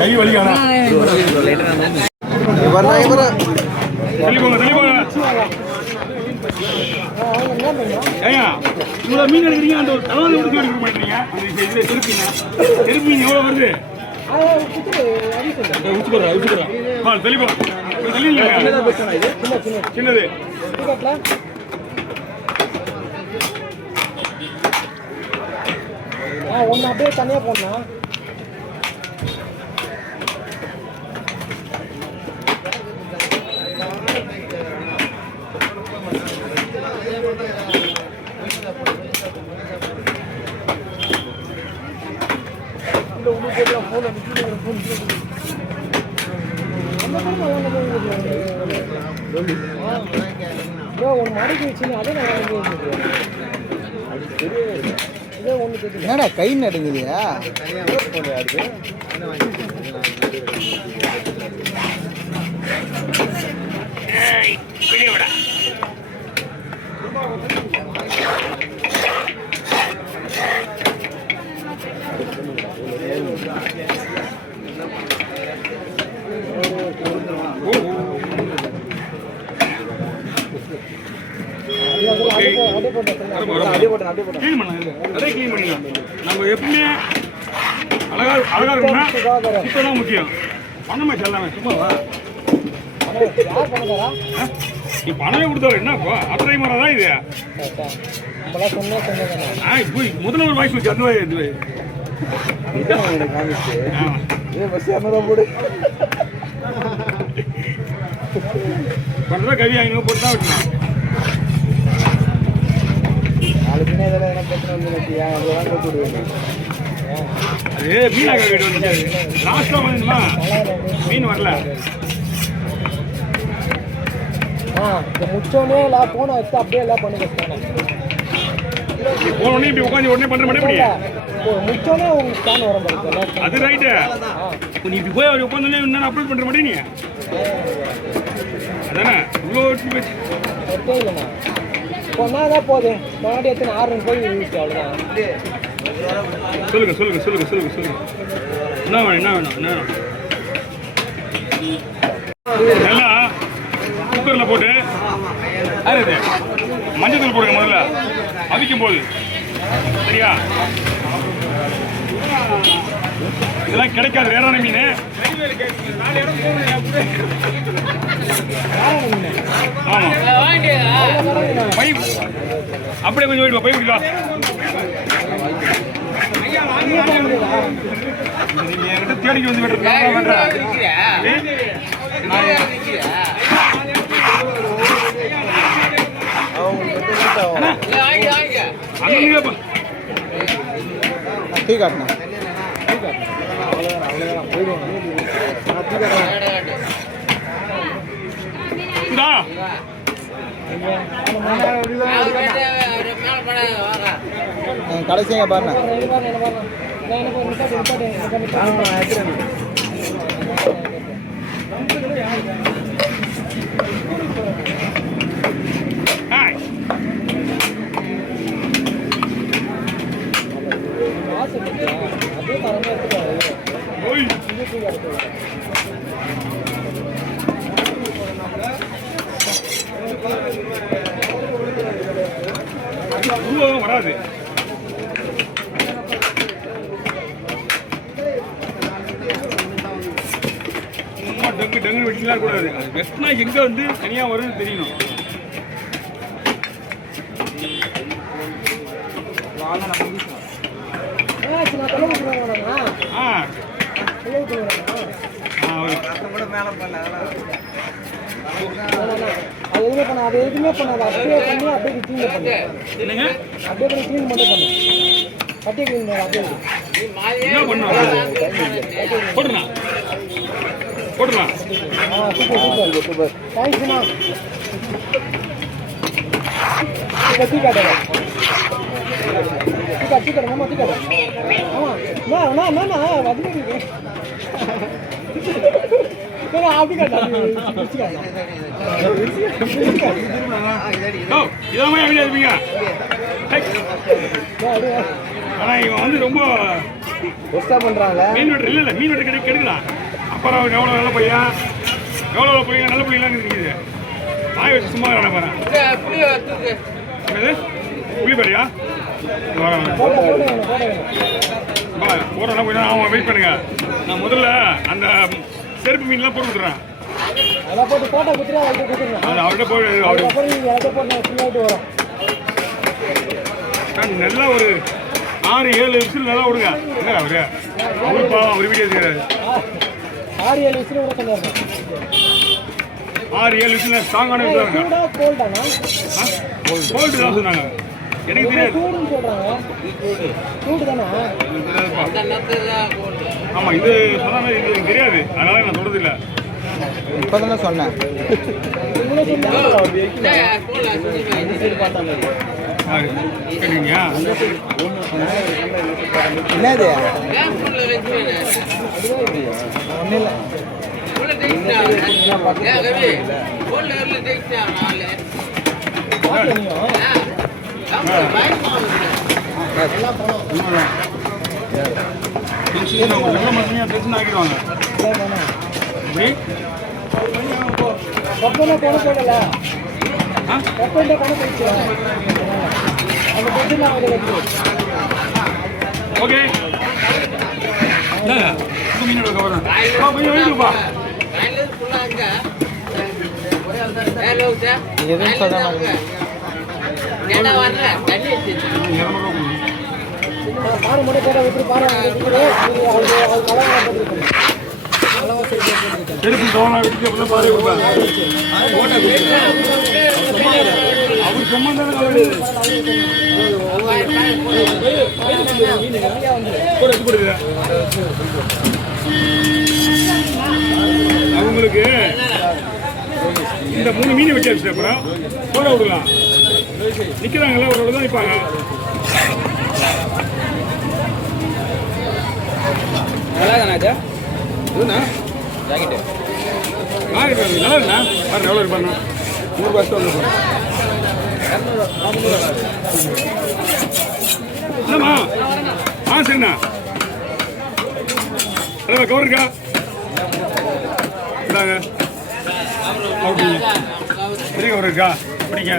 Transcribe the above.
கை வலிக்கானா இவ்வளோ மீன் எடுக்கிறீங்க அந்த ஒரு தலைவலி எடுக்க மாட்டீங்க அந்த இதில் திருப்பீங்க திருப்பீங்க எவ்வளோ வருது தெளிப்பா சின்னது ஒன்று அப்படியே தனியாக போடணும். ஒன்று மடிக்கு வச்சுன்னு அதே நான் என்னடா கை நடுங்குதியா நம்ம எப்பவுமே அழகா இருக்கணும்னா சுத்தம் முக்கியம். பணமே செல்லாம சும்மாவா நீ பணமே கொடுத்தவர என்னப்பா அத்தனை மாதிரி தான் இது. முதல்ல ஒரு வாய்ப்பு வச்சு அந்த பண்றதா கவி 500 போட்டு தான் விட்டுலாம். அது மீனாக வீடு வந்து லாஸ்ட்ல வந்துமா மீன் வரல முச்சோனே எல்லாம் போன வச்சு அப்படியே எல்லாம் பண்ணி போனோடனே இப்படி உட்காந்து உடனே பண்ற மாதிரி முச்சோனே உங்களுக்கு ஸ்கேன் வர மாதிரி அது ரைட்டு. நீ இப்படி போய் அவர் உட்காந்து என்ன அப்லோட் பண்ற மாதிரி நீ அதானே இவ்வளோ இல்லைண்ணா பொண்ணாதான் போகுது முன்னாடி எத்தனை 6 போய் அவ்வளோதான். சொல்லுங்க சொல்லுங்க சொல்லுங்க சொல்லுங்க சொல்லுங்க என்ன வேணும் என்ன வேணும் என்ன வேணும். நல்லா குக்கரில் போட்டு அது மஞ்சள் தூள் போடுங்க முதல்ல அவிக்கும் போது சரியா. இதெல்லாம் கிடைக்காது வேறான மீன். ஆமா பை அப்படியே கொஞ்சம் போயிடுவா பை பிடிக்கா. நீங்க என்கிட்ட தேடிக்கு வந்து கடைசிங்க பாருங்க வராது. டங்கு டங்கு வெட்டிலாம் கூடாது. அது வெட்டினா எங்க வந்து தனியா வரும்னு தெரியணும். அது எதுவுமே பண்ணாது அப்படியே பண்ணி அப்படியே கிளீன் பண்ணு. என்னங்க அப்படியே பண்ணி கிளீன் மட்டும் பண்ணு. அப்படியே கிளீன் பண்ணு. அப்படியே என்ன பண்ணணும் போடுறேன் போடுறேன். சூப்பர் சூப்பர் சூப்பர் தேங்க்ஸ்ண்ணா. டீ காட்டுங்க டீ காட்டு மாமா டீ காட்டு. ஆமாம் அண்ணா வந்து அப்படி காட்டா இதாம இருப்பீங்க. ஆனா இவன் வந்து ரொம்ப பெஸ்ட்டாக பண்ணுறாங்க. மீன் வெட்டு இல்லை மீன் வெட்டு கிடைக்க கெடுக்கலாம். அப்புறம் எவ்வளோ நல்ல பையன் எவ்வளோ பிள்ளைங்க நல்ல பிள்ளைங்களாம் இருக்குது. வாய் வச்சு சும்மா வேணா பாரு. புளி பேரியா போகிறோம் கொஞ்சம் அவன் வெயிட் பண்ணுங்க. நான் முதல்ல அந்த செருப்பு மீன்லாம் போட்டு விட்டுறேன். அதெல்லாம் போட்டு போட்டோ கொடுத்துட்டு அவர்கிட்ட கொடுத்துருங்க. அது அவர்கிட்ட போய் அதுக்கப்புறம் நீங்கள் எல்லாத்தையும் போட்டு ஃபுல்லாகிட்டு வரும். நல்லா ஒரு 6-7 விசில் நல்லா விடுங்க. என்ன அவரு அவரு பாவம் அவர் வீடியோ எடுக்கிறாரு. 6-7 விசில் கூட சொன்னாங்க. 6-7 விசில் ஸ்ட்ராங்கான விசில் இருங்க. கோல்டானா? கோல்டு தான் சொன்னாங்க. எனக்கு தெரியாது. சூடுன்னு சொல்கிறாங்க. சூடு தானே? ஆமாம் இது சொன்னாங்க. இது எனக்கு தெரியாது. அதனால நான் சொல்றது இல்லை. இப்போ தானே சொன்னேன். கேட்டீங்க என்னது ஒன்றும் இல்லை. நல்ல மனுஷங்க டென்ஷன் ஆக்கிடுவாங்க. கப்பலை கொண்டு போடல. கப்பல்ல கொண்டு போயிடுச்சு. அந்த பொண்ணு அவங்க ஓகே மீனோட கவரம் கொஞ்சம் வேண்டுப்பா. எதுவும் சொல்லாம பாரு மட்டும் போட்டா விட்டு பாரு. செருப்பு தோணா விட்டு அப்படின்னா பாரு கொடுப்பேன். அவர் சம்பந்தம் அவங்களுக்கு இந்த 3 மீன் வச்சு வச்சு அப்புறம் போட விடலாம். நிற்கிறாங்களா ஒரு தான் நிற்பாங்க. நல்லா தானாச்சா? இதுண்ணா ஜாக்கெட்டு நல்லா இருக்குண்ணா. பாருங்க எவ்வளோ இருப்பாண்ணா. 100 ரூபாய் வந்து என்னம்மா சரிண்ணா. ஹலோ கவர் இருக்கா? இந்தாங்க பெரிய கவர் இருக்கா? பிடிங்க.